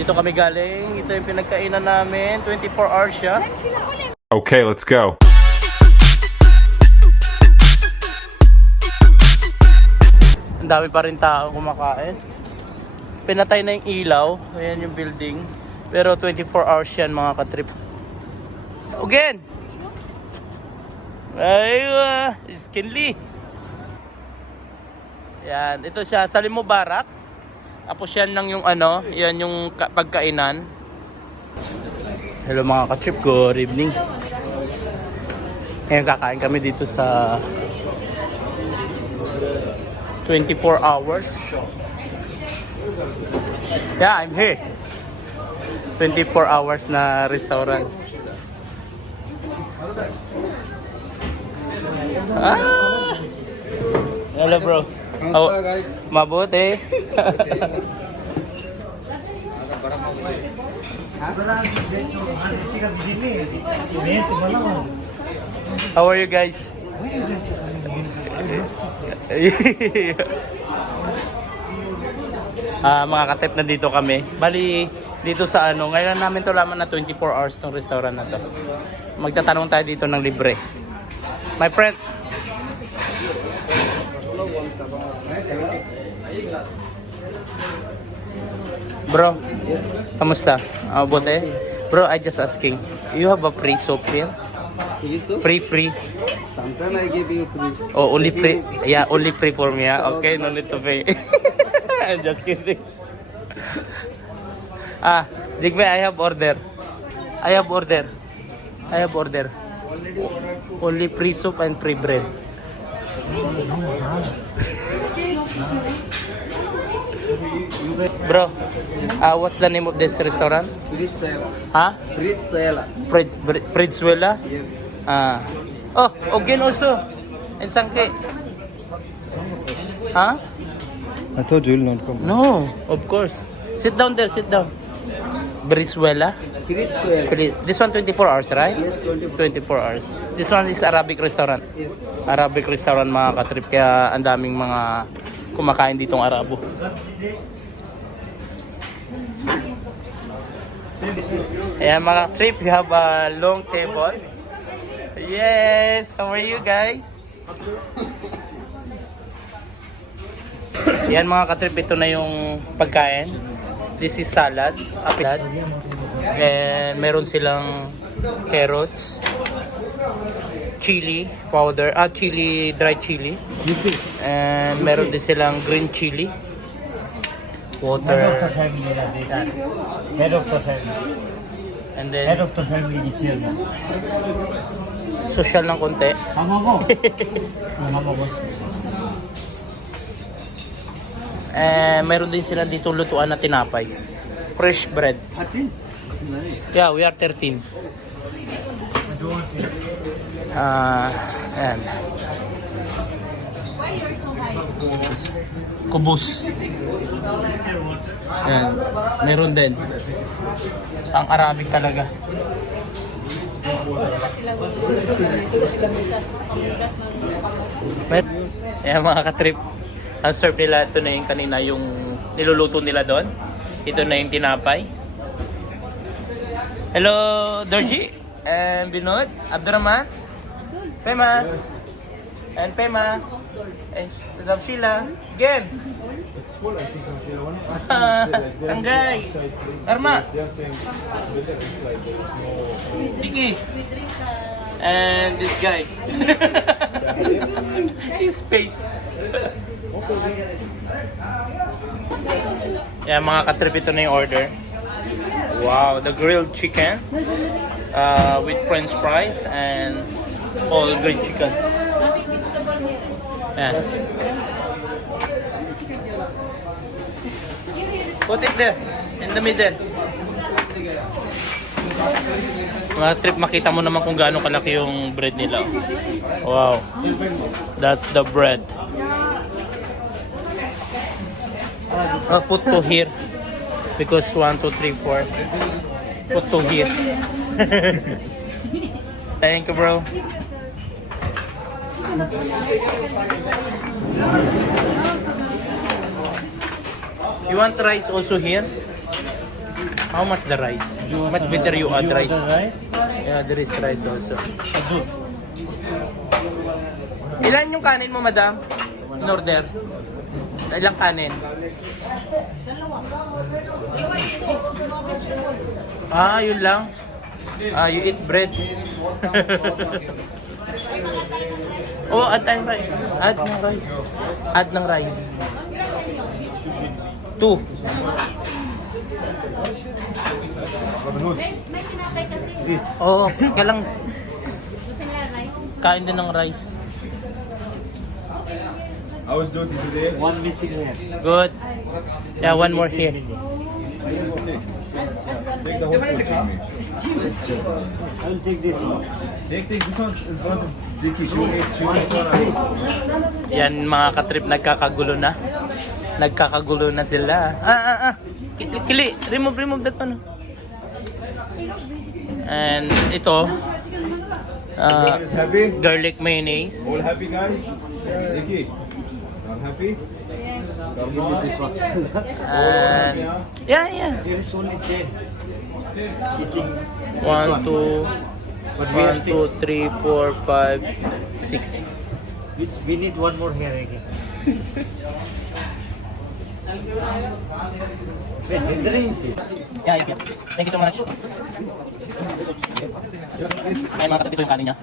Dito kami galing. Ito yung pinagkainan namin. 24 hours siya. Okay, let's go. Ang dami pa rin tao kumakain. Pinatay na yung ilaw. Ayan yung building. Pero 24 hours yan mga katrip. Again! Aywa! Skinly! Yan. Ito siya. Salim Mubarak. Tapos yan lang yung ano. Yan yung ka- pagkainan. Hello mga katrip. Good evening. Ngayon kakain kami dito sa 24 hours. Yeah, I'm here. 24 hours na restaurant. Ah! Hello bro. Oh, mabuti. How are you guys? Ah, mga katip na dito kami. Bali, dito sa ano, ngayon namin to laman na 24 hours tong restaurant na to. Magtatanong tayo dito ng libre. My friend. Bro, kamusta? Ah, buti? Bro, I just asking. You have a free soap here? Free, free. Sometimes I give you free. Oh, only free. Yeah, only free for me. ah. Okay, no need to pay. I'm just kidding. ah, Jigme, I have order. I have order. I have order. Only free soup and free bread. Bro, uh, what's the name of this restaurant? Ha? Free sale. Fred, Fredswella? Yes. Ah. Oh, again also. And sangke. Huh? I thought you will not come. No, of course. Sit down there, sit down. Brizuela. Sale. Pili- This one 24 hours, right? Yes, 20. 24 hours. This one is Arabic restaurant. Yes. Arabic restaurant mga katrip kaya ang daming mga kumakain ditong Arabo. Ayan mga trip, you have a long table. Yes, how are you guys? Yan mga katrip, ito na yung pagkain. This is salad, apilad. And meron silang carrots, chili powder, ah chili, dry chili. And meron din silang green chili. Water. Head of the family. And Head then of the family is here na. social ng konti. Mama mo. Mama mo. And meron din sila dito lutuan na tinapay. Fresh bread. Thirteen. Yeah, we are 13. Ah, ayan. Kubus. Ayan. Meron din. Ang Arabic talaga. Met, ayan mga katrip. Ang serve nila, ito na yung kanina yung niluluto nila doon. Ito na yung tinapay. Hello, Dorji. And Binod. Abdurrahman. Pema. And Pema. And Madam Sheila. Again. It's full, I think, Sanggay. Arma. Vicky. And this guy. His face. yeah, mga katrip ito na yung order. Wow, the grilled chicken uh, with french fries and all grilled chicken. Ayan. Put it there, in the middle. Mga trip, makita mo naman kung gaano kalaki yung bread nila. Wow. That's the bread. Uh, put to here. Because 1, 2, 3, 4. Put to here. Thank you, bro. You want rice also here? How much the rice? You Much better you add rice. rice? Yeah, there is rice also. Ilan yung kanin mo, madam? In order. Ilang kanin? Ah, yun lang? Ah, you eat bread. oh, add tayong rice. Add ng rice. Add ng rice. Two. May tinapay kasi. Oo, oh, rice. kain din ng rice. I was doing today. One missing here. Good. Yeah, one more here. Take the whole. I will take this one. Take, take this one in front of Dicky. She will eat, she will eat. Yan mga katrip, nagkakagulo na. Nagkakagulo na sila. Ah, ah, ah. Kili, kili. remove, remove that one. And ito, happy? garlic mayonnaise. All happy, guys? Dicky, Happy? Come. This one. And, yeah, yeah. There is only ten. Eating. One, two, one, two, three, four, five, six. We, we need one more here again. Wait, there is it. Yeah, yeah. Thank you so much. Ay, mga katrip, ito yung kanin niya.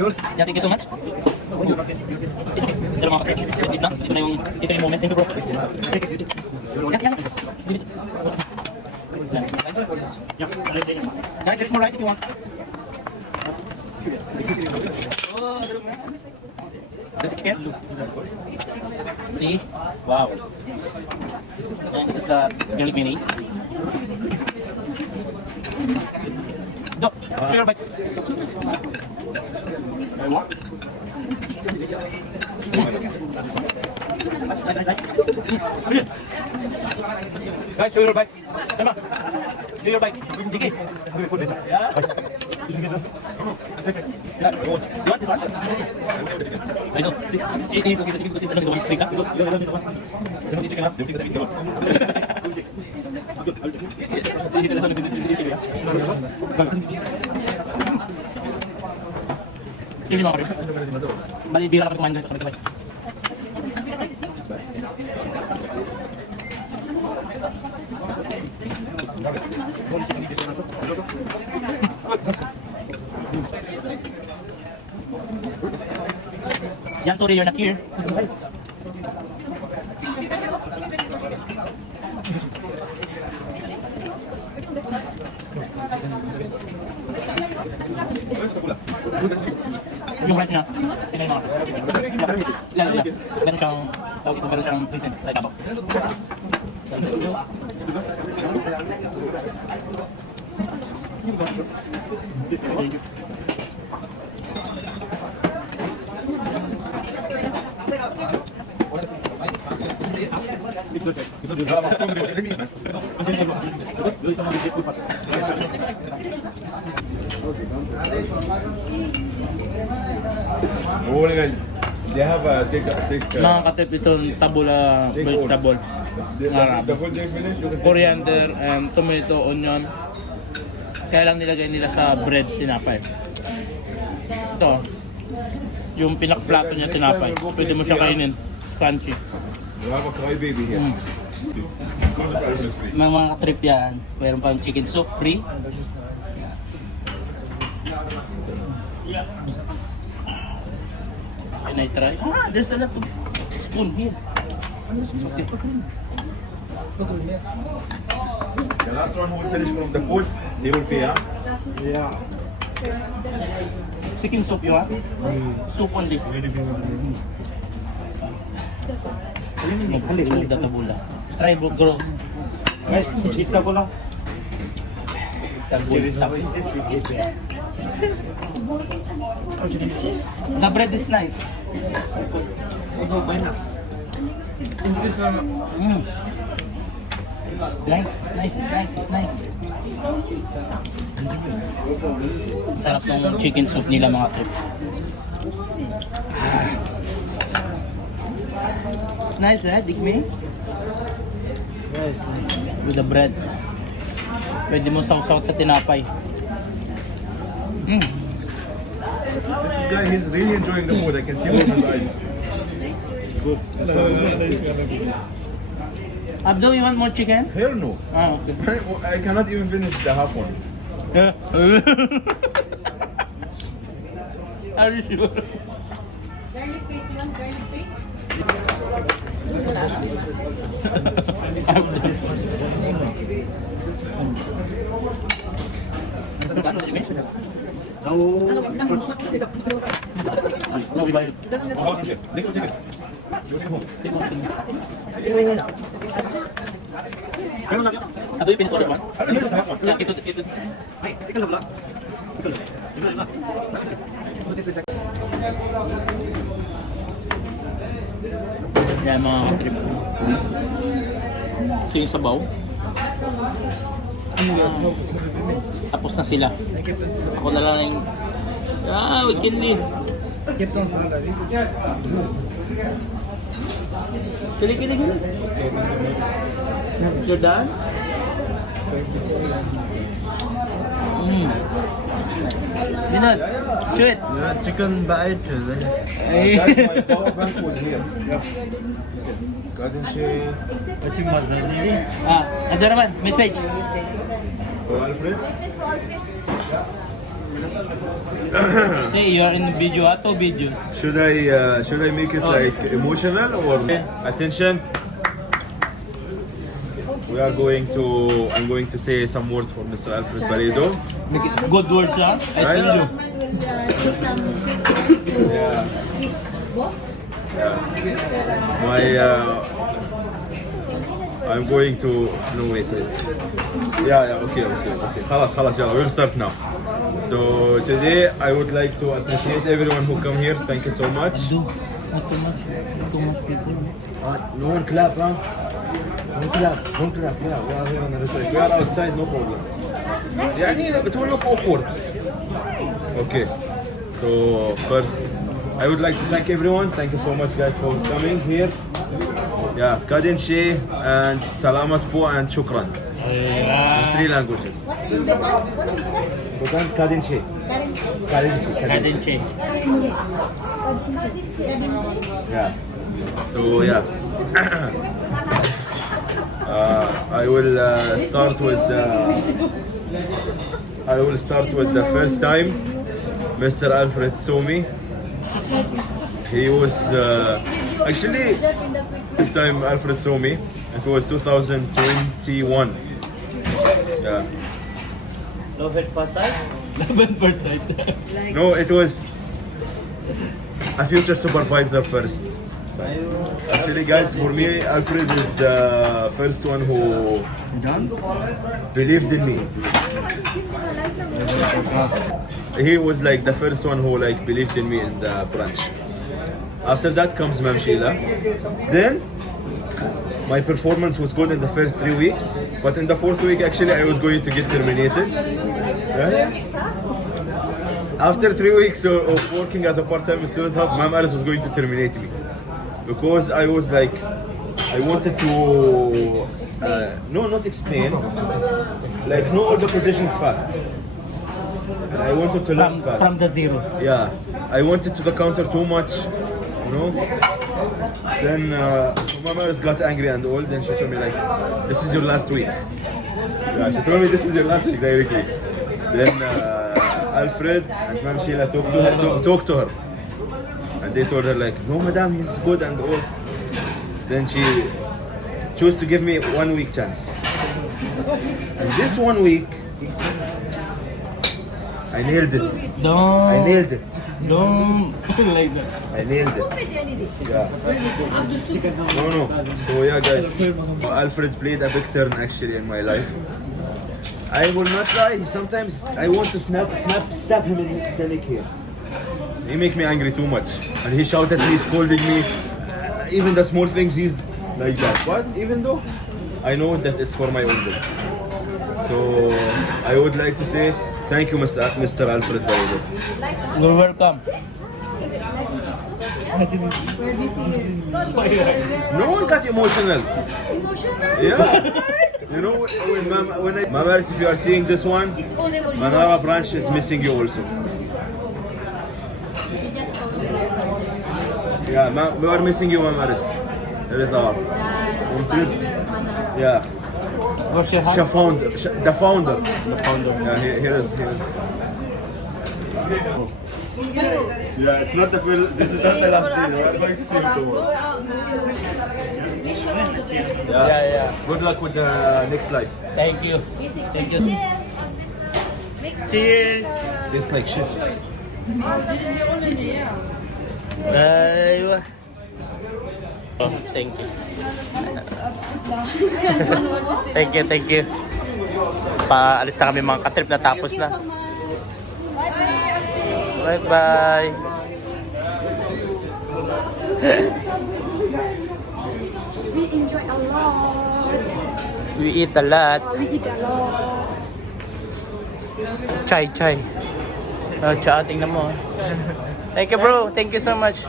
Yeah, thank you so much. Pero mga let's eat na. Ito na yung, ito yung moment. Thank you, bro. Yeah, yeah. Guys, there's more rice if you want. There's chicken. See? Wow. And this is the garlic mayonnaise. No. Guys, show your bike. Come on. Show your bike. Jiggy. We put it. Yeah. You want this one? I know. See, it is okay. The chicken because it's another one. Click up. You don't have to go. You chicken up. You chicken up. You chicken up. You chicken up. Sa. Hindi mo ako rin. Bali, bira kami kumain guys. Sabay-sabay. Yan, sorry, you're not here. お願い。They have a take, take, Mga uh, katip itong tabula Take vegetable. the, Arab. the food they finish. You can Coriander, and tomato, onion. Kaya lang nilagay nila sa bread tinapay. Ito, yung pinakplato niya tinapay. Pwede mo siya kainin. Crunchy. You have a cry baby here. May mga trip yan. Meron pang chicken soup free. Can I try? Ah, there's a lot of spoon here. Okay. The last one who will finish from the food, he will pay, huh? Yeah. Chicken soup you have? Soup only. Remove the tabula. Try bro, grow. Guys, kita ko lang. Tabula. How is this? We eat it. The bread is nice. Mm. Nice, it's nice, it's nice, it's nice. Sarap ng chicken soup nila mga trip. nice, eh? Tikmi? Yes. With the bread. Pwede mo sausaw sa tinapay. Mm. This guy, he's really enjoying the food. I can see it in his eyes. Good. Abdo, you want more chicken? Hell no. Ah, okay. I cannot even finish the half one. Are you sure? Garlic paste, you want garlic paste? Oh, okay. Take it, take it. You take it home. Abdo, you finish order one? Yeah, ito, ito. ay, ika lang lang. Ika lang. Ika lang. Yan mga trip. Ito yung sabaw. Ah, tapos na sila. Ako na lang yung... Ah, we can leave. చెప్తాను sir తెలియకి చెడ్డా Dinner. Shoot. Yeah, chicken bite. Garden şey. Açık malzeme. Ah, Acarman, mesaj. Alfred. Say, you're in the video, ato video. Should I uh, should I make it like emotional or attention? We are going to I'm going to say some words for Mr. Alfred Barido. Make it good words, ha? I Right. tell you. Someone will say some sweet words to Yeah. Yeah. My uh, I'm going to no wait wait. Yeah yeah okay okay okay. خلاص خلاص يلا we'll start now. So today I would like to appreciate everyone who come here. Thank you so much. Do, not too much, not too much people. Uh, no one clap, huh? Don't clap, don't clap. Yeah, we are here on the research. We are outside, no problem. Yeah, it will look awkward. Okay. So first, I would like to thank everyone. Thank you so much, guys, for coming here. Yeah, Kadin Sheh and Salamat Po and Shukran. In three languages. What's in the What's Bukan Kadin Sheh. Karin Kadin Sheh. Kadin che. Yeah. So yeah. uh, I will uh, start with the. I will start with the first time, Mr. Alfred Somi. He was uh, actually this time Alfred Somi. It was 2021. Yeah. Love at first sight. 11%. No, it was a future supervisor first. Actually, guys, for me, Alfred is the first one who believed in me. He was like the first one who like believed in me in the branch. After that comes Mamshila. Then my performance was good in the first three weeks, but in the fourth week, actually, I was going to get terminated. Right? After three weeks of working as a part-time student help, Ma'am Alice was going to terminate me because I was like, I wanted to, uh, no, not explain, like know all the positions fast. And I wanted to learn From, fast. from the zero. Yeah, I wanted to the counter too much, you know. Then uh, Mama just got angry and all. Then she told me like, "This is your last week." Yeah, she told me this is your last week directly. Then uh, Alfred and Ma'am Sheila talked to her, talk, talk to her, and they told her like, "No, madam, he's good and all." Then she chose to give me one week chance. And this one week, I nailed it. No. I nailed it. Don't like that. I nailed it. Yeah. No, no. So yeah, guys. Alfred played a big turn actually in my life. I will not lie. Sometimes I want to snap, snap, stab him in the neck here. He make me angry too much, and he shouted at me, scolding me. Even the small things, he's like that. But even though, I know that it's for my own good. So I would like to say thank you, Mr. Mr. Alfred Bayodo. You're welcome. Where this is. No one got emotional. Emotional. Yeah. You know, when Mama, when I, Mama, if you are seeing this one, It's all emotional. Manara branch is missing you also. We just call it Yeah, ma, we are missing you, Mama Aris. It is uh, our. Yeah. Where's your The founder. The founder. The founder. Yeah, here, here is. Here is. Yeah, it's not the first. This is not the last day. We're going to see you tomorrow. Wish you all the best. Yeah, yeah. Good luck with the next life. Thank you. Thank you. Cheers! Tastes like shit. Uh, Aywa. Oh, thank you. thank you, thank you. Paalis na kami mga katrip na tapos na. Bye-bye. We enjoy a lot. We eat a lot. We eat a lot. Chai, chai. Oh, cha, tingnan mo. Thank you, bro. Thank you so much.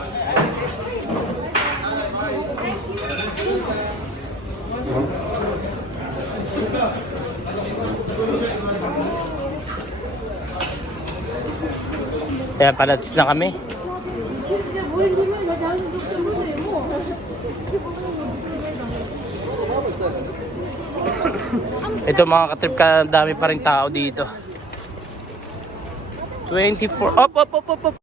Kaya palatis na kami. Ito mga katrip ka, dami pa rin tao dito. 24. Op, op, op, op, op.